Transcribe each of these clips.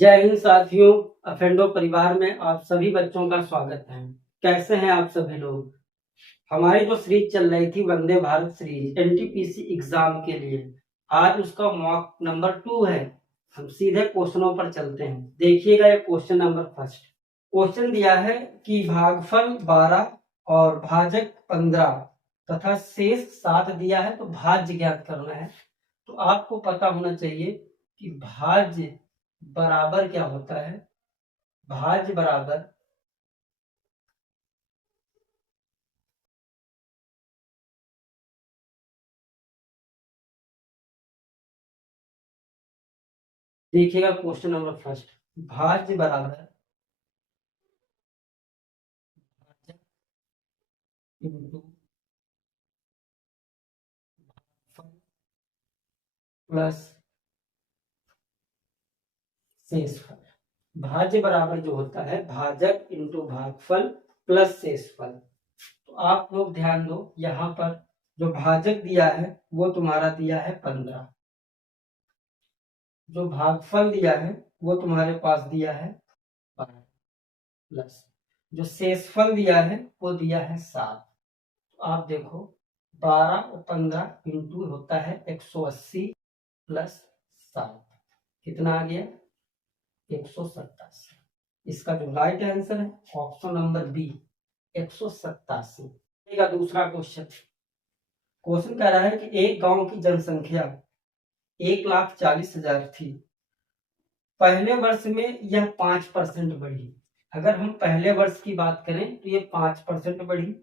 जय हिंद साथियों। अफेंडो परिवार में आप सभी बच्चों का स्वागत है। कैसे हैं आप सभी लोग? हमारी जो सीरीज चल रही थी Vande Bharat series NTPC exam के लिए, आज उसका मॉक नंबर 2 है। हम सीधे क्वेश्चनों पर चलते हैं। देखिएगा ये क्वेश्चन नंबर फर्स्ट। क्वेश्चन दिया है कि भागफल 12 और भाजक 15 तथा शेष 7 दिया है, तो भाज्य ज्ञात करना है। तो आपको पता होना चाहिए कि भाज्य बराबर क्या होता है। भाज्य बराबर देखिएगा क्वेश्चन नंबर फर्स्ट। भाज्य बराबर भाजक इंटू भागफल प्लस शेषफल। भाज्य बराबर जो होता है भाजक इंटू भागफल प्लस शेषफल। तो आप लोग ध्यान दो, यहाँ पर जो भाजक दिया है वो तुम्हारा दिया है 15, जो भागफल दिया है वो तुम्हारे पास दिया है 12, प्लस जो शेषफल दिया है वो दिया है 7। तो आप देखो 12 और 15 इंटू होता है 180 प्लस 7, कितना आ गया 187। इसका जो राइट आंसर है ऑप्शन नंबर बी 187। दूसरा क्वेश्चन। क्वेश्चन कह रहा है कि एक गांव की जनसंख्या 1,40,000 थी। पहले वर्ष में यह 5% बढ़ी। अगर हम पहले वर्ष की बात करें तो ये 5% बढ़ी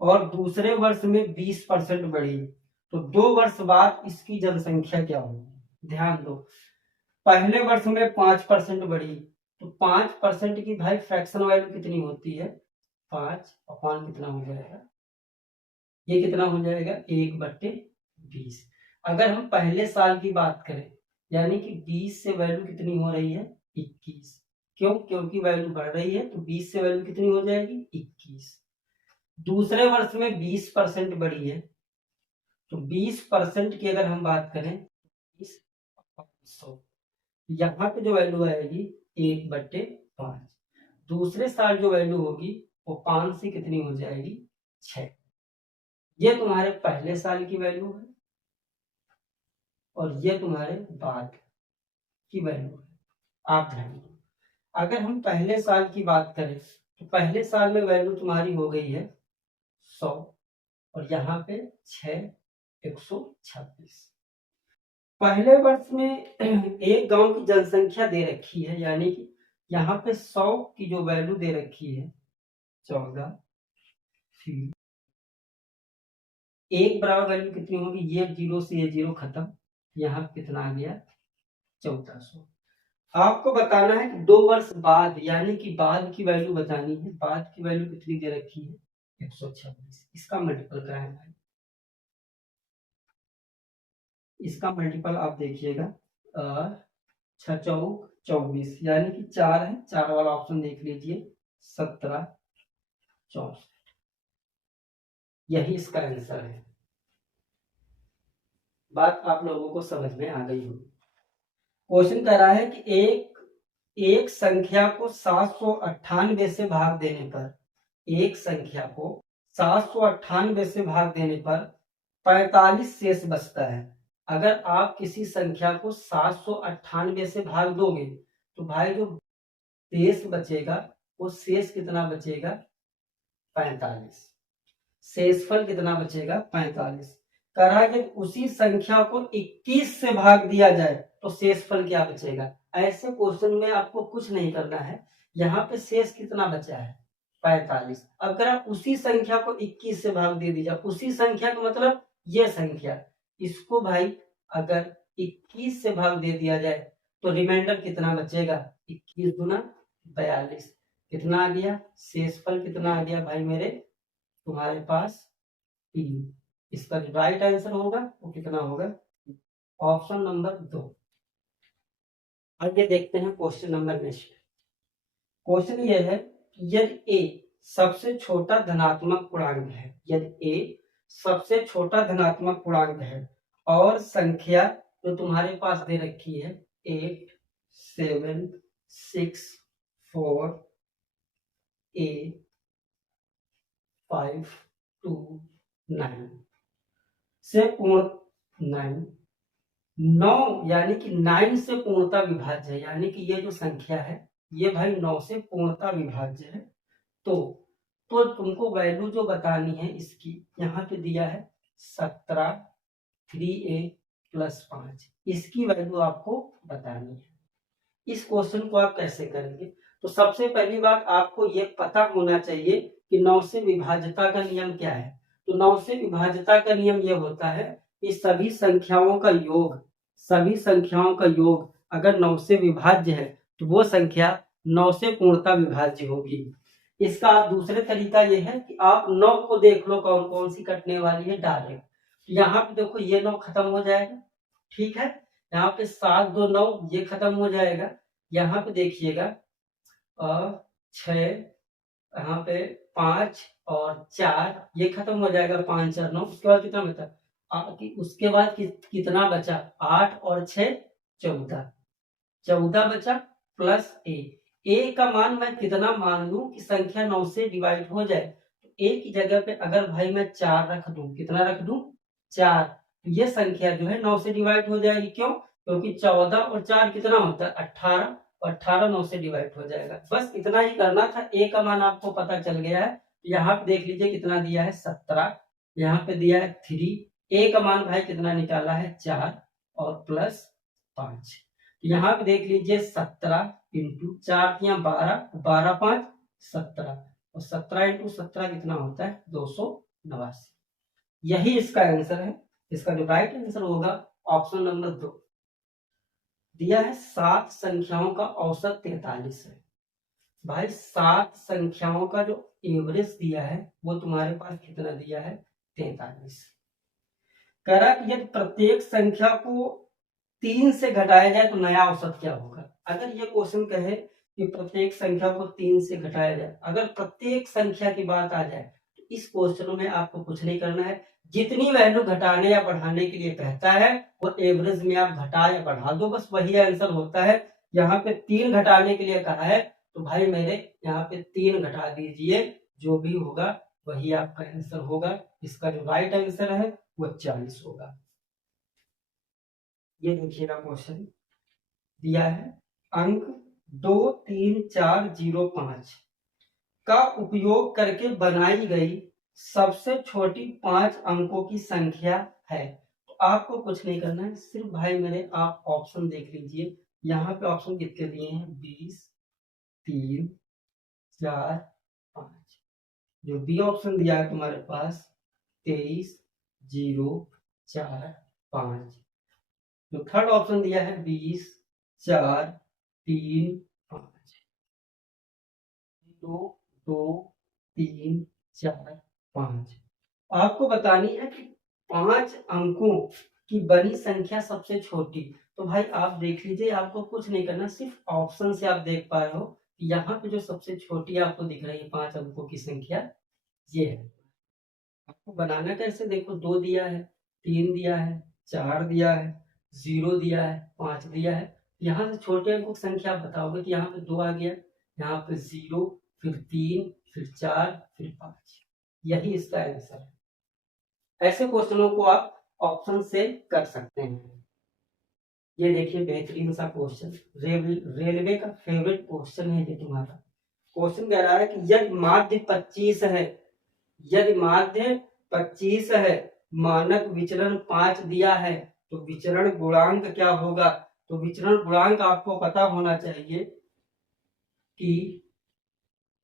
और दूसरे वर्ष में 20% बढ़ी। तो 2 वर्ष बाद इसकी जनसंख्या क्या होगी? ध्यान दो, पहले वर्ष में 5% बढ़ी, तो 5% की भाई फ्रैक्शन वैल्यू कितनी होती है? 5 अपॉन कितना हो जाएगा? ये कितना हो जाएगा 1/20। अगर हम पहले साल की बात करें यानी कि 20 से वैल्यू कितनी हो रही है 21। क्यों? क्योंकि वैल्यू बढ़ रही है, तो 20 से वैल्यू कितनी हो जाएगी 21। दूसरे वर्ष में 20% बढ़ी है, तो 20% की अगर हम बात करें 20/100, यहाँ पे जो वैल्यू आएगी 1/5। दूसरे साल जो वैल्यू होगी वो 5 से कितनी हो जाएगी 6। ये तुम्हारे पहले साल की वैल्यू है और ये तुम्हारे बाद की वैल्यू है। आप ध्यान दो, अगर हम पहले साल की बात करें तो पहले साल में वैल्यू तुम्हारी हो गई है 100 और यहाँ पे 6 126। पहले वर्ष में एक गांव की जनसंख्या दे रखी है, यानी कि यहाँ पे 100 की जो वैल्यू दे रखी है 14, फिर एक बराबर वैल्यू कितनी होगी? ये 0 से ये 0 खत्म, यहाँ कितना आ गया 1400। आपको बताना है कि 2 वर्ष बाद यानी कि बाद की वैल्यू बतानी है। बाद की वैल्यू कितनी दे रखी है 126। इसका मल्टीपल कराएं भाई। इसका मल्टीपल आप देखिएगा 6 चौक 24, यानी कि 4 है, 4 वाला ऑप्शन देख लीजिए 17 64। यही इसका आंसर है। बात आप लोगों को समझ में आ गई होगी। क्वेश्चन कह रहा है कि एक संख्या को 798 से भाग देने पर, एक संख्या को 798 से भाग देने पर 45 शेष बचता है। अगर आप किसी संख्या को 798 से भाग दोगे तो भाई जो शेष बचेगा वो शेष कितना बचेगा 45। शेषफल कितना बचेगा 45। कह रहा है कि उसी संख्या को 21 से भाग दिया जाए तो शेषफल क्या बचेगा। ऐसे क्वेश्चन में आपको कुछ नहीं करना है। यहाँ पे शेष कितना बचा है 45। अगर आप उसी संख्या को 21 से भाग दे दीजिए, उसी संख्या का मतलब ये संख्या, इसको भाई अगर 21 से भाग दे दिया जाए तो रिमाइंडर कितना बचेगा 21 गुना 42। कितना आ गया? शेषफल कितना आ गया भाई मेरे तुम्हारे पास 3। इसका जो राइट आंसर होगा वो कितना होगा? Option number 2। आगे देखते हैं क्वेश्चन नंबर नेक्स्ट। क्वेश्चन ये है कि यदि ए सबसे छोटा धनात्मक पूर्णांक है, यदि ए सबसे छोटा धनात्मक पूर्णांक है और संख्या जो तुम्हारे पास दे रखी है 8 7 6 4 8 5 2 9 से पूर्ण 9 यानी कि 9 से पूर्णता विभाज्य है, यानी कि ये जो संख्या है ये भाई 9 से पूर्णता विभाज्य है। तो तुमको वैल्यू जो बतानी है इसकी, यहाँ पे दिया है 17 3a + 5, इसकी वैल्यू आपको बतानी है। इस क्वेश्चन को आप कैसे करेंगे? तो सबसे पहली बात आपको ये पता होना चाहिए कि 9 से विभाज्यता का नियम क्या है। तो 9 से विभाज्यता का नियम ये होता है कि सभी संख्याओं का योग अगर 9 से विभाज्य है तो वो संख्या 9 से पूर्णता विभाज्य होगी। इसका दूसरे तरीका ये है कि आप 9 को देख लो कौन कौन सी कटने वाली है डायरेक्ट। तो यहाँ पे देखो ये 9 खत्म हो जाएगा, ठीक है। यहाँ पे 7 2 9 ये खत्म हो जाएगा। यहाँ पे देखिएगा 6, यहाँ पे 5 और 4 ये खत्म हो जाएगा, 5 और 9। उसके बाद कितना बचा? उसके बाद कितना बचा? 8 और 6 14, 14 बचा प्लस ए का मान मैं कितना मान लूं कि संख्या 9 से डिवाइड हो जाए। तो ए की जगह पे अगर भाई मैं 4 रख दूं, कितना रख दूं? 4, तो ये संख्या जो है 9 से डिवाइड हो जाएगी। क्यों? क्योंकि 14 और 4 कितना होता है? 18, और 18 9 से डिवाइड हो जाएगा। बस इतना ही करना था। ए का मान आपको पता चल गया है। यहाँ पे देख लीजिए कितना दिया है 17, यहाँ पे दिया है 3, ए का मान भाई कितना निकाला है? 4 और प्लस 5। यहाँ पे देख लीजिए 17 इंटू 4 किया 12, 12 5 17, और 17 इंटू 17 कितना होता है? 289। यही इसका आंसर है। इसका जो राइट आंसर होगा ऑप्शन नंबर 2। दिया है 7 संख्याओं का औसत 43 है। भाई 7 संख्याओं का जो एवरेज दिया है वो तुम्हारे पास कितना दिया है? 43। कह रहा कि यदि प्रत्येक संख्या को 3 से घटाया जाए तो नया औसत क्या होगा? अगर ये क्वेश्चन कहे कि प्रत्येक संख्या को 3 से घटाया जाए, अगर प्रत्येक संख्या की बात आ जाए तो इस क्वेश्चन में आपको कुछ नहीं करना है। जितनी वैल्यू घटाने या बढ़ाने के लिए कहता है वो एवरेज में आप घटा या बढ़ा दो, बस वही आंसर होता है। यहाँ पे 3 घटाने के लिए कहा है तो भाई मेरे यहाँ पे 3 घटा दीजिए, जो भी होगा वही आपका आंसर होगा। इसका जो राइट आंसर है वो 40 होगा। ये देखिएगा क्वेश्चन दिया है अंक 2 3 4 0 5 का उपयोग करके बनाई गई सबसे छोटी 5 अंकों की संख्या है। तो आपको कुछ नहीं करना है, सिर्फ भाई मेरे आप ऑप्शन देख लीजिए। यहाँ पे ऑप्शन कितने दिए हैं? 20 3 4 5। जो बी ऑप्शन दिया है तुम्हारे पास 23 0 4 5। जो थर्ड ऑप्शन दिया है 20 4 3 5। 2 2 3 4 5। आपको बतानी है कि 5 अंकों की बनी संख्या सबसे छोटी। तो भाई आप देख लीजिए, आपको कुछ नहीं करना, सिर्फ ऑप्शन से आप देख पा रहे हो कि यहाँ पे जो सबसे छोटी आपको दिख रही है 5 अंकों की संख्या ये है। आपको बनाना कैसे? देखो 2 दिया है, 3 दिया है, 4 दिया है, 0 दिया है, 5 दिया है। यहाँ से छोटे अंकों की संख्या बताओगे कि यहाँ पे 2 आ गया, यहाँ पे 0, फिर 3, फिर 4, फिर 5। यही इसका आंसर है। ऐसे क्वेश्चनों को आप ऑप्शन से कर सकते हैं। ये देखिए बेहतरीन सा क्वेश्चन, रेलवे का फेवरेट क्वेश्चन है ये तुम्हारा। क्वेश्चन कह रहा है कि यदि माध्य 25 है, यदि माध्य 25 है, मानक विचलन 5 दिया है, तो विचरण गुणांक क्या होगा? तो विचरण गुणांक आपको पता होना चाहिए कि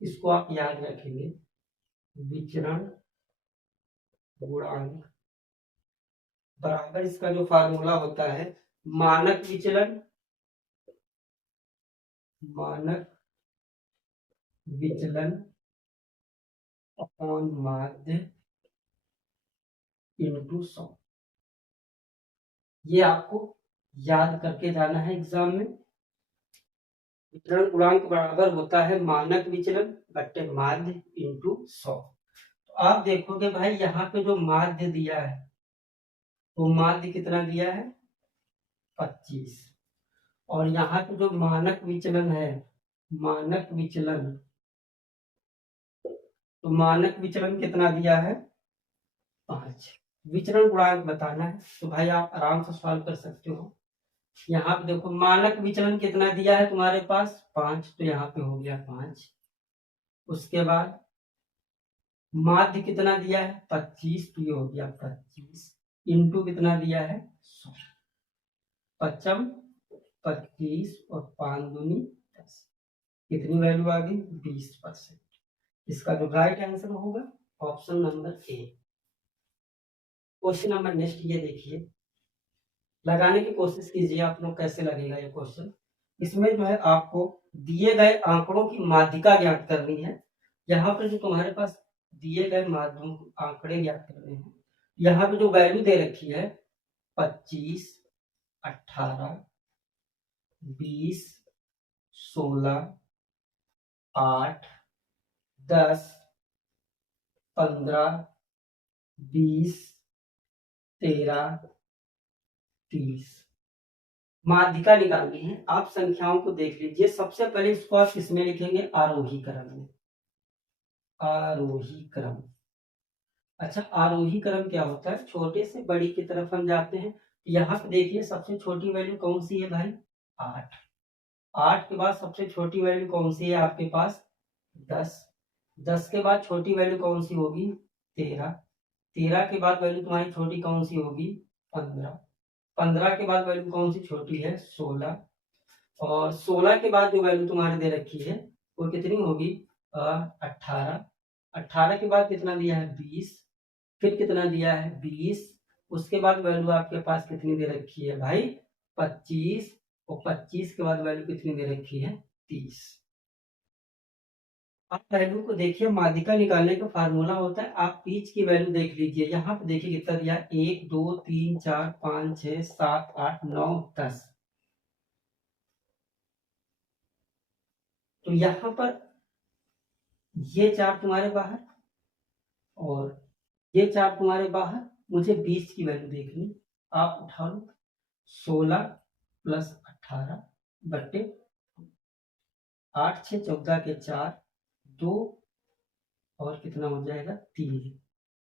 इसको आप याद रखेंगे, विचरण गुणांक बराबर इसका जो फार्मूला होता है मानक विचलन अपॉन माध्य इंटू 100। ये आपको याद करके जाना है एग्जाम में। विचरण गुणांक बराबर होता है मानक विचलन बट्टे माध्य इंटू 100। तो आप देखोगे भाई यहाँ पे जो माध्य दिया है वो माध्य कितना दिया है? 25, और यहाँ पे जो मानक विचलन है, मानक विचलन, तो मानक विचलन कितना दिया है 5। विचलन गुणांक बताना है तो भाई आप आराम से सॉल्व कर सकते हो। यहाँ पे देखो मानक विचलन कितना दिया है तुम्हारे पास 5, तो यहाँ पे हो गया 5। उसके बाद माध्य कितना दिया है 25, तो ये हो गया 25 इंटू कितना दिया है 100। पचम 25 और 5 दूनी 10, कितनी वैल्यू आ गई 20%। इसका जो राइट आंसर होगा option number A. Question number next ये देखिए, लगाने की कोशिश कीजिए आप लोग कैसे लगेगा ये क्वेश्चन। इसमें जो है आपको दिए गए आंकड़ों की माध्यिका ज्ञात करनी है। यहाँ पर जो तुम्हारे पास दिए गए माध्यम आंकड़े ज्ञात करने हैं, यहाँ पे जो वैल्यू दे रखी है 25, 18, 20, 16, 8, 10, 15, 20, 13, 30 माध्यिका निकालनी है। आप संख्याओं को देख लीजिए। सबसे पहले इसको आप किसमें लिखेंगे आरोही क्रम में, आरोही क्रम। अच्छा आरोही क्रम क्या होता है, छोटे से बड़ी की तरफ हम जाते हैं। यहाँ पे देखिए सबसे छोटी वैल्यू कौन सी है भाई 8। 8 के बाद सबसे छोटी वैल्यू कौन सी है आपके पास 10। 10 के बाद छोटी वैल्यू कौन सी होगी 13। 13 के बाद वैल्यू तुम्हारी छोटी कौन सी होगी 15। 15 के बाद वैल्यू कौन सी छोटी है 16। और 16 के बाद जो वैल्यू तुम्हारे दे रखी है वो कितनी होगी 18। 18 के बाद कितना दिया है 20, फिर कितना दिया है 20। उसके बाद वैल्यू आपके पास कितनी दे रखी है भाई 25, और 25 के बाद वैल्यू कितनी दे रखी है 30। आप वैल्यू को देखिए, माध्यिका निकालने का फार्मूला होता है, आप बीच की वैल्यू देख लीजिए। यहाँ पे देखिए कितना दिया 1 2 3 4 5 6 7 8 9 10। तो यहाँ पर ये 4 तुम्हारे बाहर और ये 4 तुम्हारे बाहर, मुझे बीच की वैल्यू देखनी। आप उठा लो 16 प्लस 18 बट्टे 8 6 14 के 4 2 और कितना हो जाएगा 3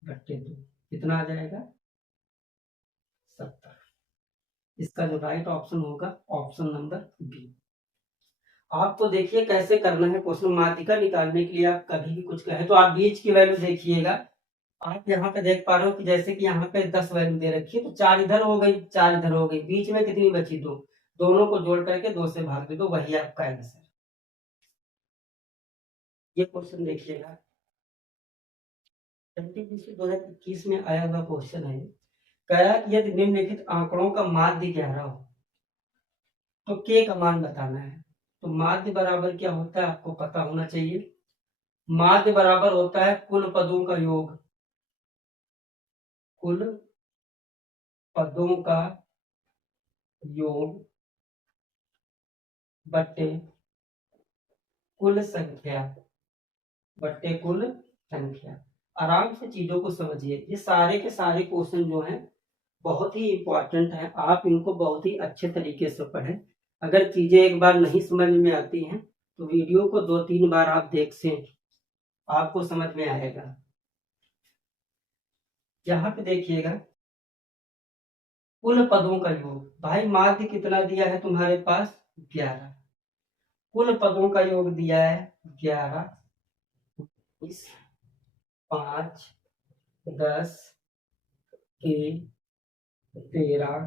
बट्टे 2, कितना आ जाएगा 70। इसका जो राइट ऑप्शन होगा ऑप्शन नंबर बी। आपको देखिए कैसे करना है क्वेश्चन। माध्यिका निकालने के लिए आप कभी भी कुछ कहे तो आप बीच की वैल्यू देखिएगा। आप यहाँ पे देख पा रहे हो कि जैसे कि यहाँ पे 10 वैल्यू दे रखी है, तो 4 इधर हो गई 4 इधर हो गई, बीच में कितनी बची 2। दोनों को जोड़ करके 2 से भाग दे दो, वही आपका आंसर। ये क्वेश्चन देखिएगा 2021 में आया हुआ क्वेश्चन है। कह रहा है कि यदि निम्नलिखित आंकड़ों का माध्य 11 हो तो के का मान बताना है। तो माध्य बराबर क्या होता है आपको पता होना चाहिए। माध्य बराबर होता है कुल पदों का योग, कुल पदों का योग बट्टे कुल संख्या, बट्टे कुल संख्या। आराम से चीजों को समझिए। ये सारे के सारे क्वेश्चन जो हैं बहुत ही इंपॉर्टेंट है, आप इनको बहुत ही अच्छे तरीके से पढ़ें। अगर चीजें एक बार नहीं समझ में आती हैं तो वीडियो को 2-3 बार आप देख से आपको समझ में आएगा। यहाँ पे देखिएगा कुल पदों का योग, भाई माध्य कितना दिया है तुम्हारे पास 11, कुल पदों का योग दिया है 11, 20, 5, 10, 13,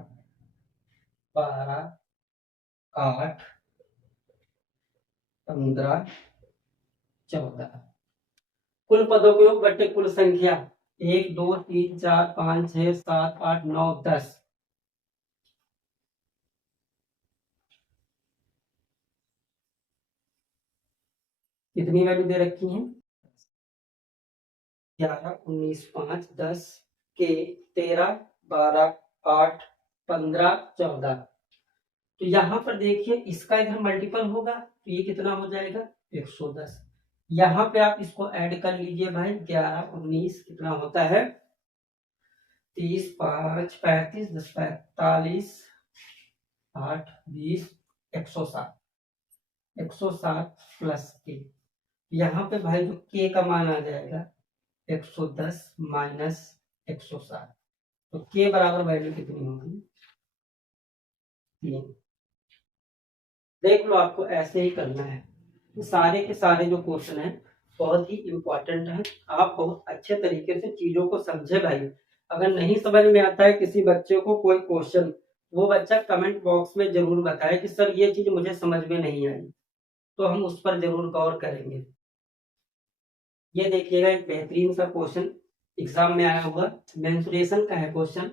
12, 8, 15, 14। कुल पदों का योग बट्टे कुल संख्या 1 2 3 4 5 6 7 8 9 10। कितनी वैल्यू दे रखी है 11 19 5 10 के 13 12 8 15 14। तो यहाँ पर देखिए इसका इधर मल्टीपल होगा तो ये कितना हो जाएगा 110। यहाँ पे आप इसको ऐड कर लीजिए भाई 11 19 कितना होता है 30 5 35 10 45 8 20 160 प्लस के, यहाँ पे भाई जो के का मान आ जाएगा 110 माइनस 160, तो के बराबर वैल्यू कितनी होगी 3। देख लो, आपको ऐसे ही करना है। सारे के सारे जो क्वेश्चन है बहुत ही इंपॉर्टेंट है। आप बहुत अच्छे तरीके से चीजों को समझे भाई। अगर नहीं समझ में आता है किसी बच्चे को कोई क्वेश्चन, वो बच्चा कमेंट बॉक्स में जरूर बताए कि सर ये चीज मुझे समझ में नहीं आई, तो हम उस पर जरूर गौर करेंगे। ये देखिएगा एक बेहतरीन सा क्वेश्चन एग्जाम में आया हुआ, मेंसुरेशन का है क्वेश्चन।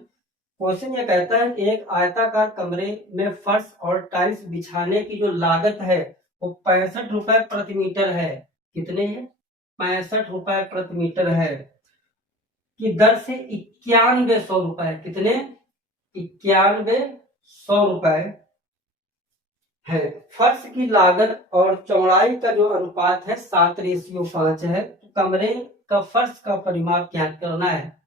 क्वेश्चन ये कहता है एक आयताकार कमरे में फर्श और टाइल्स बिछाने की जो लागत है वो 65 रुपए प्रति मीटर है। कितने है 65 रुपए प्रति मीटर है की दर से 9100 रुपए, कितने 9100 रुपए है। फर्श की लागत और चौड़ाई का जो अनुपात है 7:5 है। तो कमरे का फर्श का परिमाप ज्ञात करना है।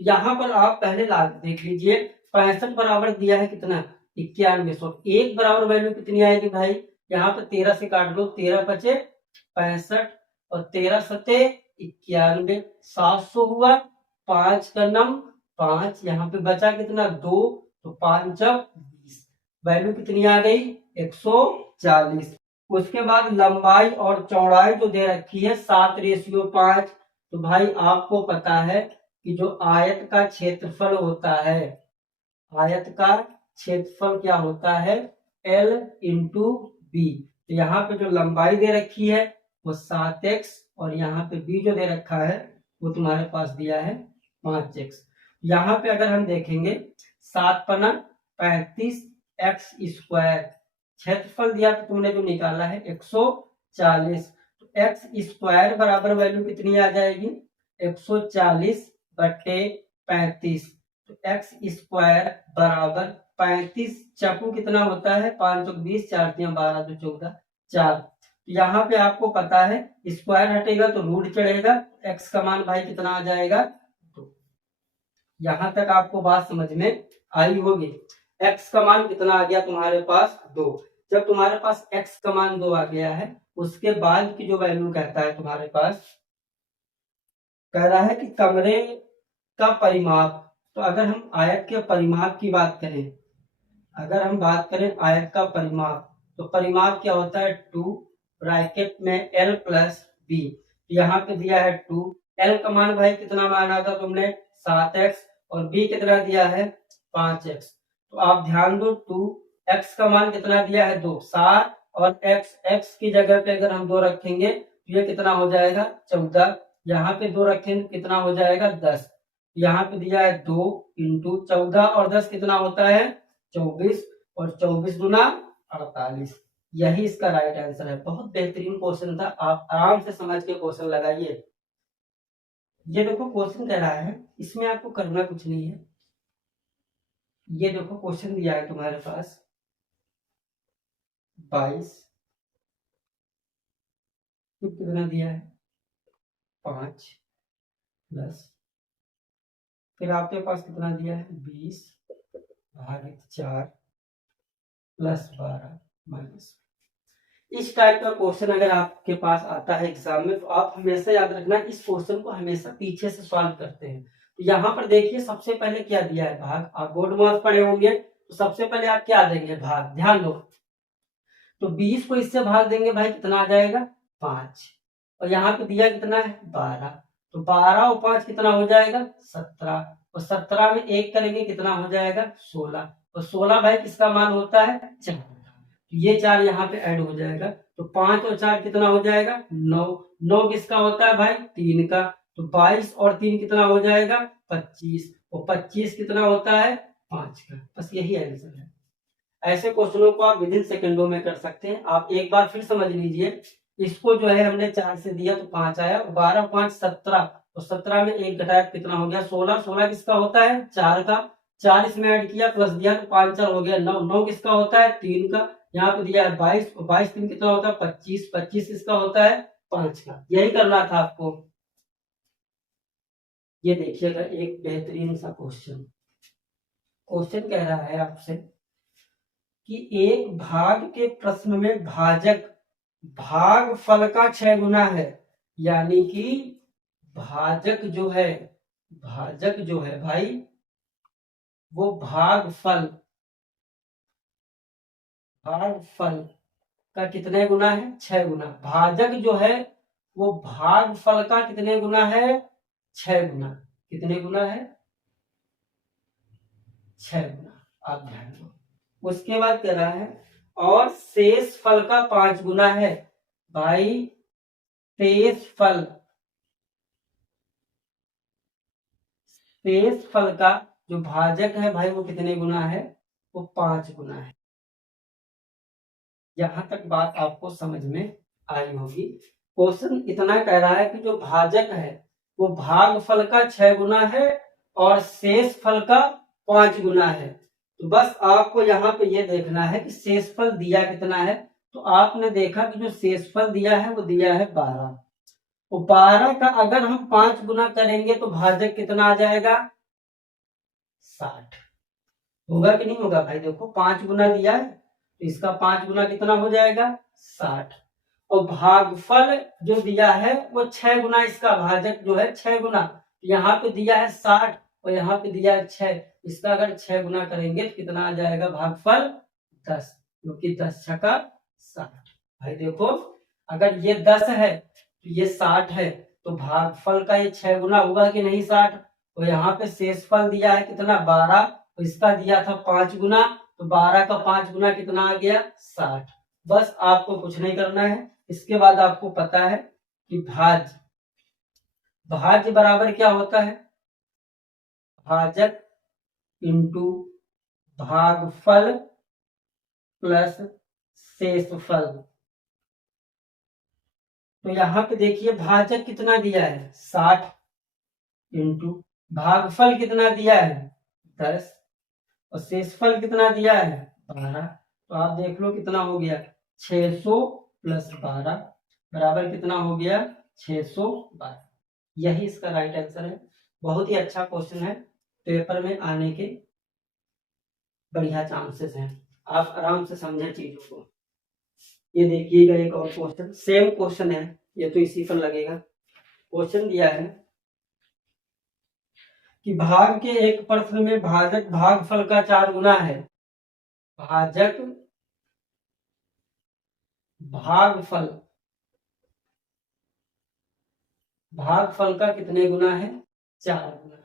यहाँ पर आप पहले लागत देख लीजिए, 65 बराबर दिया है कितना 9100, एक बराबर वैल्यू कितनी आएगी भाई, यहाँ पर 13 से काट लो, 13 बचे 65 और 13 सते 91, 700 हुआ, 5 का नम 5, यहाँ पे बचा कितना 2, तो 5 20, वैल्यू कितनी आ गई 140। उसके बाद लंबाई और चौड़ाई जो दे रखी है 7:5, तो भाई आपको पता है कि जो आयत का क्षेत्रफल होता है, आयत का क्षेत्रफल क्या होता है L इंटू बी। तो यहाँ पे जो लंबाई दे रखी है वो 7x और यहाँ पे b जो दे रखा है वो तुम्हारे पास दिया है 5x। यहाँ पे अगर हम देखेंगे 7 पना 35 x स्क्वायर, क्षेत्रफल दिया तो तुमने जो निकाला है 140, तो x स्क्वायर बराबर वैल्यू कितनी आ जाएगी 140 बटे 35, तो x स्क्वायर बराबर 35 चाकू कितना होता है 5 चौक 20, 4 तिया 12, तो 14 4। यहाँ पे आपको पता है स्क्वायर हटेगा तो रूट चढ़ेगा, x का मान भाई कितना आ जाएगा 2। यहाँ तक आपको बात समझ में आई होगी। x का मान कितना आ गया तुम्हारे पास 2। जब तुम्हारे पास x का मान 2 आ गया है, उसके बाद की जो वैल्यू कहता है तुम्हारे पास, कह रहा है कि कमरे का परिमाप। तो अगर हम आयत के परिमाप की बात करें, अगर हम बात करें आयत का परिमाप, तो परिमाप क्या होता है 2 ब्रैकेट में L प्लस बी। यहाँ पे दिया है 2, L का मान भाई कितना माना था तुमने 7x और b कितना दिया है 5x। तो आप ध्यान दो 2x का मान कितना दिया है 2, 7 और x की जगह पे अगर हम 2 रखेंगे तो ये कितना हो जाएगा 14, यहाँ पे 2 रखेंगे कितना हो जाएगा 10। यहाँ पे दिया है 2 इंटू 14 और 10 कितना होता है 24, और 24 गुना 48, यही इसका राइट आंसर है। बहुत बेहतरीन क्वेश्चन था, आप आराम से समझ के क्वेश्चन लगाइए। ये देखो क्वेश्चन कह रहा है, इसमें आपको करना कुछ नहीं है। ये देखो क्वेश्चन दिया है तुम्हारे पास 22, कितना दिया है 5 प्लस, फिर आपके पास कितना दिया है 20 भागित 4 प्लस 12 माइनस। इस टाइप का क्वेश्चन अगर आपके पास आता है एग्जाम में, तो आप हमेशा याद रखना इस क्वेश्चन को हमेशा पीछे से सॉल्व करते हैं। तो यहाँ पर देखिए सबसे पहले क्या दिया है भाग, आप बोर्ड मार्क्स पढ़े होंगे, तो सबसे पहले आप क्या देंगे भाग, ध्यान दो। तो 20 को इससे भाग देंगे भाई कितना आ जाएगा 5, और यहाँ पे दिया कितना है 12, तो 12 और 5 कितना हो जाएगा 17, और 17 में 1 करेंगे कितना हो जाएगा 16, और 16 भाई किसका मान होता है 4, तो ये 4 यहाँ पे ऐड हो जाएगा, तो 5 और 4 कितना हो जाएगा 9, 9 किसका होता है भाई 3 का, तो 22 और 3 कितना हो जाएगा 25, और 25 कितना होता है 5 का। बस यही आंसर है। ऐसे क्वेश्चनों को आप विद इन सेकेंडों में कर सकते हैं। आप एक बार फिर समझ लीजिए, इसको जो है हमने 4 से दिया तो 5 आया, 12 5 17, तो 17 में 1 घटाया कितना हो गया 16, 16 किसका होता है 4 का, 4 इसमें ऐड किया प्लस दिया तो 5 4 हो गया 9, 9 किसका होता है 3 का, यहाँ पे दिया है 22, और 22 3 कितना होता है 25, 25 किसका होता है 5 का। यही करना था आपको। ये देखिएगा एक बेहतरीन सा क्वेश्चन, क्वेश्चन कह रहा है आपसे कि एक भाग के प्रश्न में भाजक भागफल का 6 गुना है, यानी कि भाजक जो है भाई वो भागफल का कितने गुना है? 6 गुना। भाजक जो है वो भागफल का कितने गुना है? 6 गुना। कितने गुना है? 6 गुना। आप ध्यान दो। उसके बाद कह रहा है और शेष फल का 5 गुना है। भाई शेष फल का जो भाजक है भाई वो कितने गुना है? वो 5 गुना है। यहां तक बात आपको समझ में आई होगी। क्वेश्चन इतना कह रहा है कि जो भाजक है वो भागफल का 6 गुना है और शेष फल का 5 गुना है। तो बस आपको यहाँ पे ये देखना है कि शेषफल दिया कितना है। तो आपने देखा कि जो शेषफल दिया है वो दिया है 12। तो 12 का अगर हम 5 गुना करेंगे तो भाजक कितना आ जाएगा? 60। होगा कि नहीं होगा भाई? देखो 5 गुना दिया है तो इसका 5 गुना कितना हो जाएगा? 60। और भागफल जो दिया है वो 6 गुना, इसका भाजक जो है 6 गुना। यहाँ पे दिया है 60 और यहाँ पे दिया है 6। इसका अगर 6 गुना करेंगे तो कितना आ जाएगा भागफल? 10, क्योंकि 10 छका 60। भाई देखो अगर ये 10 है तो ये 60 है, तो भागफल का ये 6 गुना होगा कि नहीं 60। तो यहाँ पे शेषफल दिया है कितना? 12, तो इसका दिया था 5 गुना, तो 12 का 5 गुना कितना आ गया? 60। बस आपको कुछ नहीं करना है। इसके बाद आपको पता है कि भाज्य बराबर क्या होता है? भाजक इंटू भागफल प्लस शेषफल। तो यहाँ पे देखिए भाजक कितना दिया है? 60 इंटू भागफल कितना दिया है? 10 और शेषफल कितना दिया है? 12। तो आप देख लो कितना हो गया? 600 प्लस 12 बराबर कितना हो गया? 612। यही इसका राइट आंसर है। बहुत ही अच्छा क्वेश्चन है, पेपर में आने के बढ़िया चांसेस हैं। आप आराम से समझे चीजों को। ये देखिएगा एक और क्वेश्चन, सेम क्वेश्चन है, ये तो इसी पर लगेगा। क्वेश्चन दिया है कि भाग के एक प्रश्न में भाजक भागफल का 4 गुना है। भाजक भागफल का कितने गुना है? 4 गुना।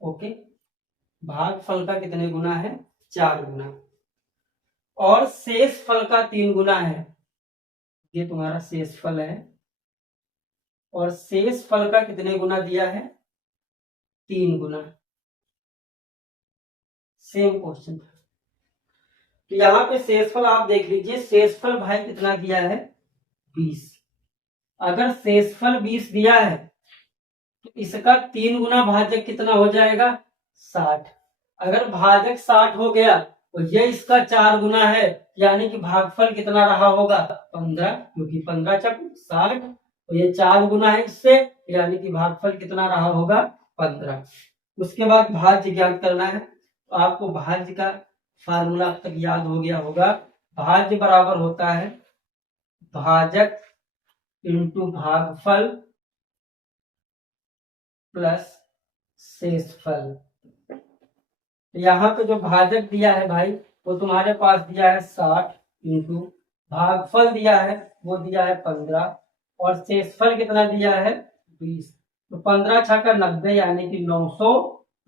ओके, भागफल का कितने गुना है? 4 गुना। और शेषफल का 3 गुना है। ये तुम्हारा शेषफल है और शेषफल का कितने गुना दिया है? 3 गुना। सेम क्वेश्चन था। तो यहाँ पे शेषफल आप देख लीजिए, शेषफल भाई कितना दिया है? 20। अगर शेषफल 20 दिया है तो इसका 3 गुना भाजक कितना हो जाएगा? 60। अगर भाजक 60 हो गया तो ये इसका 4 गुना है, यानी कि भागफल कितना रहा होगा? 15, क्योंकि 15 चक 60, तो ये 4 गुना है इससे, यानी कि भागफल कितना रहा होगा? 15। उसके बाद भाज्य ज्ञात करना है। तो आपको भाज्य का फार्मूला अब तक याद हो गया होगा। भाज्य बराबर होता है भाजक इंटू भागफल प्लस शेषफल। यहाँ पे जो भाजक दिया है भाई वो तुम्हारे पास दिया है 60 इंटू भागफल दिया है वो दिया है 15 और शेषफल कितना दिया है? 20। तो 15 छक्का 90, यानी कि 900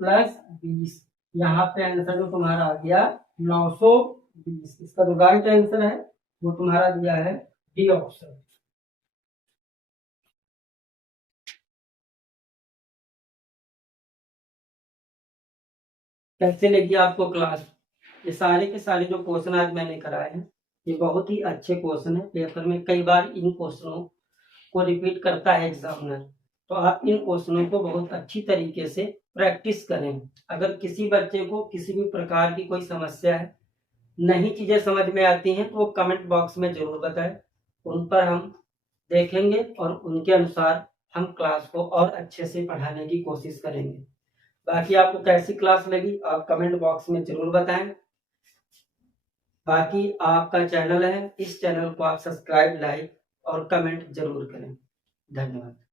प्लस 20। यहाँ पे आंसर जो तुम्हारा आ गया 920। इसका जो राइट आंसर है वो तुम्हारा दिया है डी ऑप्शन। कैसे लगी आपको क्लास? ये सारे के सारे जो क्वेश्चन आज मैंने कराए हैं ये बहुत ही अच्छे क्वेश्चन है। पेपर में कई बार इन क्वेश्चनों को रिपीट करता है एग्जामिनर, तो आप इन क्वेश्चनों को बहुत अच्छी तरीके से प्रैक्टिस करें। अगर किसी बच्चे को किसी भी प्रकार की कोई समस्या है, नई चीजें समझ में आती हैं, तो वो कमेंट बॉक्स में जरूर बताएं। उन पर हम देखेंगे और उनके अनुसार हम क्लास को और अच्छे से पढ़ाने की कोशिश करेंगे। बाकी आपको कैसी क्लास लगी आप कमेंट बॉक्स में जरूर बताएं। बाकी आपका चैनल है, इस चैनल को आप सब्सक्राइब, लाइक और कमेंट जरूर करें। धन्यवाद।